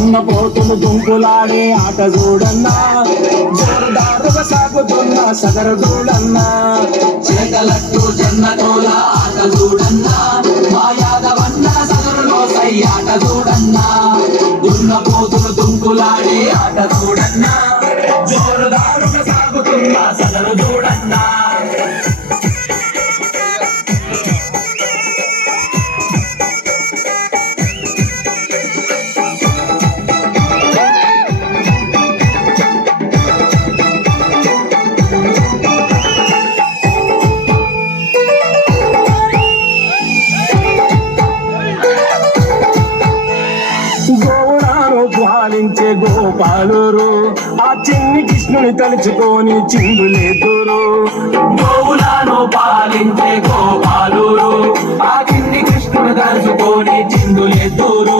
దున్నపోతులు దుంకులాడే ఆట చూడన్నా, జోరుదారుగా సాగుతున్న సగర చూడన్నా, చేతలట్టు జన్నతోల ఆట చూడన్నా, మా యాదవన్న సగరులో సయ్యాట చూడన్నా, దున్నపోతులు దుంకులాడే ఆట చూడన్నా, జోరుదారుగా సాగుతున్న సగరు చూడన్నా. గోవులను పాలించే గోపాలురు ఆ చిన్ని కృష్ణుని తలుచుకొని చిందులేదురు. గోవులను పాలించే గోపాలురు ఆ చిన్ని కృష్ణుడు తలుచుకొని చిందులెద్దురు.